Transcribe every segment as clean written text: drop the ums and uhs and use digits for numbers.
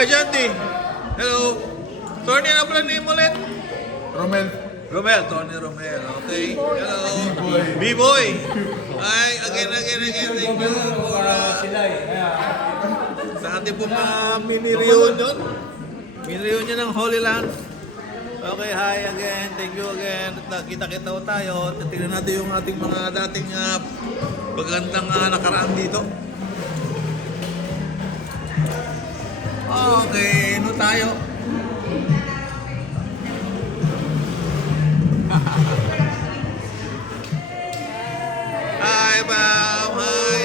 Hi, Shanti. Hello. Tony, ano pala name ulit? Romel. Romel, Tony Romel. Okay. Hello. B-Boy. Hi, again. Thank you for sa ating pong mini reunion. Mini reunion ng Holy Land. Okay, hi again. Thank you again. Kita-kita tayo. Tingnan natin yung ating mga dating magandang nakaraan dito. Okay, ano tayo? Hi, Bam! Hi,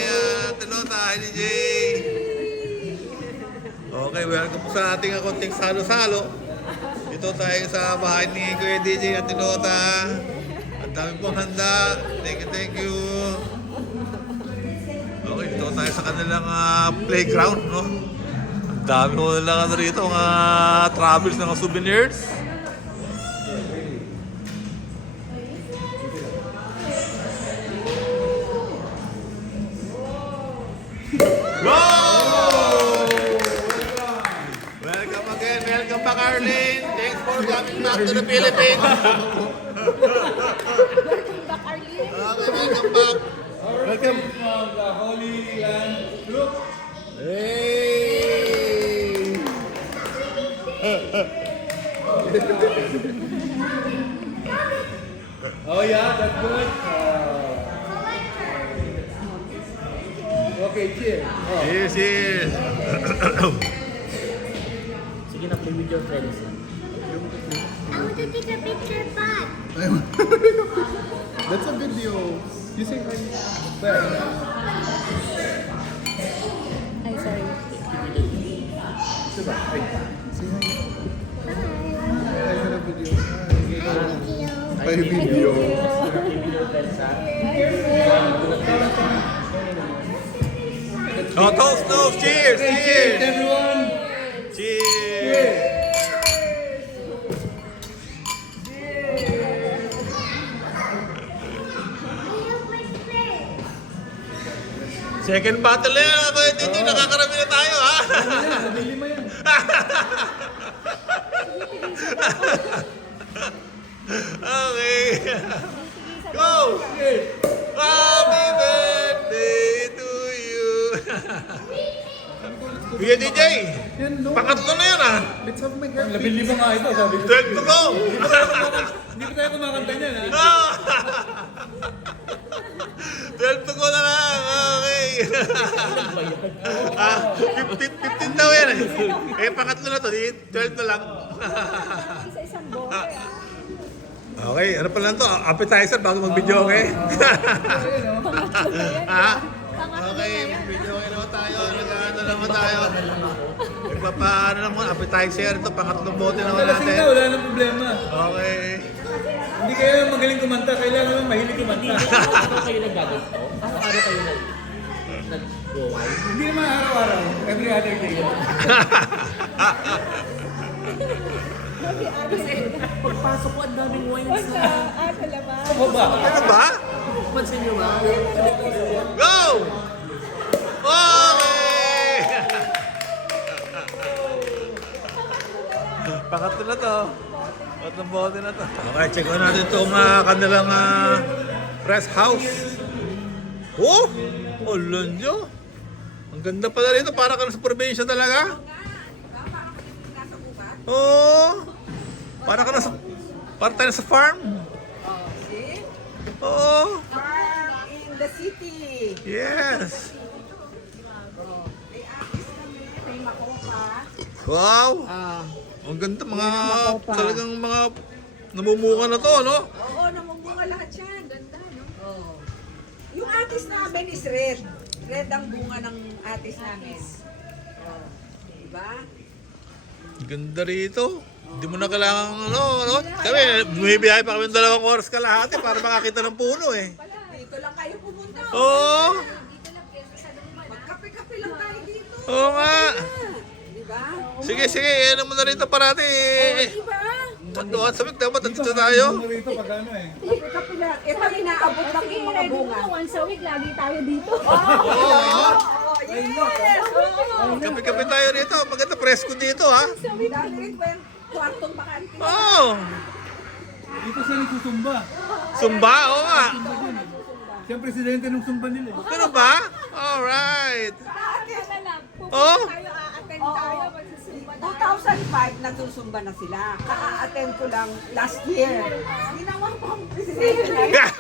Tanota! Hi, DJ! Okay, welcome po sa ating konting salo-salo. Dito tayo sa bahay ni Kuya DJ at Tanota. Ang dami pong handa. Thank you. Okay, dito tayo sa kanilang playground, no? Ang dami mo lang rito, mga travels, mga souvenirs. Welcome again. Welcome back, Arlene. Thanks for coming back to the Philippines. Welcome back, Arlene. Okay, welcome back. Welcome from the Holy Land Group. Hey! Oh yeah, that's good. Okay, cheers. Oh. Cheers. Sige na, play with your friends. I want to take a picture, but That's a video. You say hi. There. ay, sorry. Diba? Hi. Say hi. Hi. Hi sa video. Hi, Hi video. Play with your friends, ha? Oh, toast. Cheers. Cheers, everyone. Cheers. Second battle na yan. Dito, nakakarami na tayo, ha? Nabili mo yan. Okay. Go! Happy birthday to you. Kuya DJ, Yan, no. pangatlo na yan, ha? Let's have my hair. Nabili mo nga ito, sabi ko. 12 to go. Hindi ko tayo kumakanta niyan, ha? 12 to go na lang. Okay. 15 daw yan, eh. Eh, pangatlo na to. 12 na lang. Isa-isang bote, Okay, ano pa lang to? Appetizer bago mag-video, okay? Pangatlo na yan. Ha? Pangatlo Okay, na yan. mag-video naman tayo. Nag-ano naman tayo. Nagpapaano naman, appetizer. Ito, pangatlong bote naman Lasing natin. na, wala nang problema. Okay. Hindi kayo magaling kumanta, kailangan naman mahilig kumanta. Ano kayo naggaganto? Araw-araw kayo nag-go-wild? Hindi naman araw-araw, every other day. Pagpasok ko, ang daming wines Sa, na. sa labas. Ako ba? Ano ba? Pansin nyo ba? Go! Okay! Pangatlo na to. Pangatlong bote na to. Okay, check ko natin itong kanilang press house. Oh! Olon nyo. Ang ganda pala rito. Para ka na sa probinsya talaga. Oh! Para ka na sa... Para tayo na sa farm. See? Oh! Farm in the city. Yes! May artist kami, may makopa. Wow! Ah. Ang ganda mga talagang mga namumunga na to, no? Oo, namumunga lahat yan. Ganda, no? Oo. Yung artist namin is red. Red ang bunga ng artist namin. Oh. Diba? Ang ganda rito. Hindi mo na kailangan ano. Kami, bumibiyahe pa kami ng 2 oras kalahati para makakita ng puno eh. Dito lang kayo pumunta. Oo! Magkape-kape lang tayo dito. Oo nga! Diba? Sige, yan naman na rito parati. Diba? Doon sa Mick, dapat nandito tayo. Rito pag ano eh. Kape-kape lang. Ito inaabot lang yung mga bunga. Once a week, lagi tayo dito. Oo, Kape-kape tayo rito. Maganda presko dito, ha? Dami rin kwartong bakante. Oh! Dito siya nagsusumba. Sumba, oo nga. Siya ang presidente ng sumba nila. Ano ba? Alright. Oh? tayo, magsusumba tayo. 2005, nagsusumba na sila. Kaka-attend ko lang last year. Ginawa ko ang presidente na yun.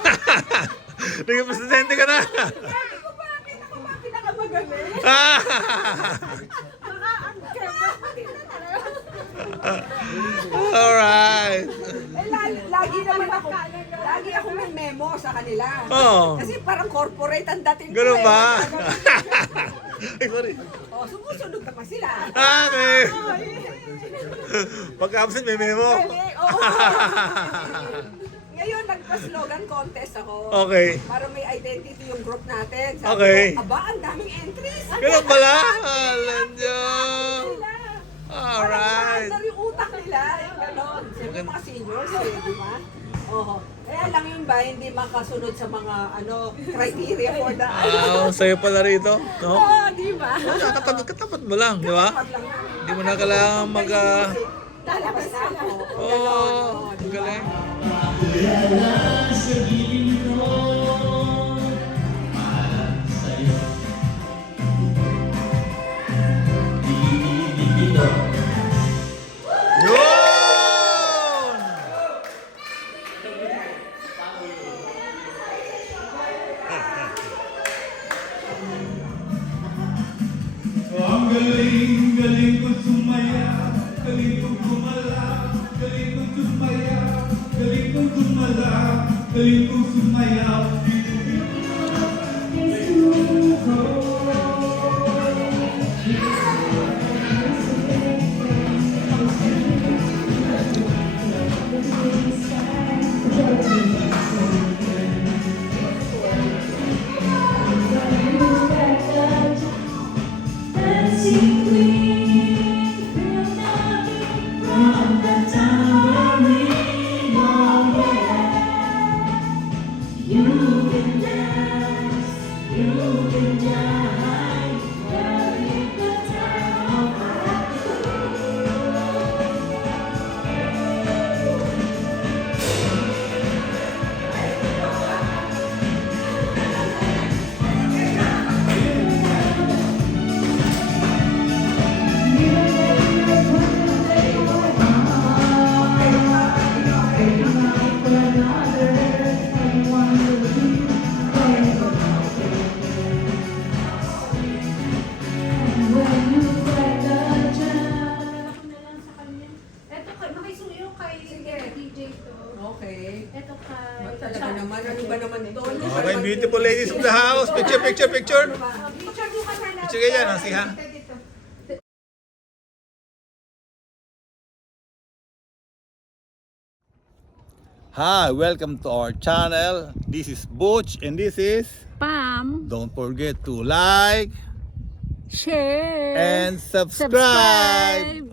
Naging presidente ka na. Sabi ko, bakit ako ba pinakamagaling? Baka ang kema, hindi na talaga. Alright. Lagi naman ako, lagi ako may memo sa kanila. Oo. Kasi parang corporate ang dating ko Ganun eh. ba? Ay, sorry. Oh, sumusunod naman sila. Okay. Oh, Pag-absent may memo. Oo. Ngayon, nagpa-slogan contest ako. Okay. Para may identity yung group natin. Sabi Okay. ko, aba, ang daming entries. Ganun pala. Alam nyo. Sila. Alright. Parang yung utak nila. Ganon. Siyempre mga seniors eh, di ba? Oo. Kaya lang yun ba, hindi makasunod sa mga criteria for the Sa'yo pala rito. No? Oo, di ba? Katapat mo lang, di ba? Pag lang namin. Hindi mo na kailangan mag... Lalabas na ako. Oh, ang galing. Yun! Ang galing, galing ko sumaya, galing ko gumala, galing ko sumaya, galing ko gumala, galing ko sumaya. Eto kay, makisuyo kay DJ to. Okay. Eto kay... Talaga naman, ano ba naman ito? Okay, beautiful ladies of the house. Picture, picture, picture. Picture mo ka sana. Picture kayo dyan, ha? Dito. Hi, welcome to our channel. This is Butch and this is... Pam. Don't forget to like Share. and subscribe.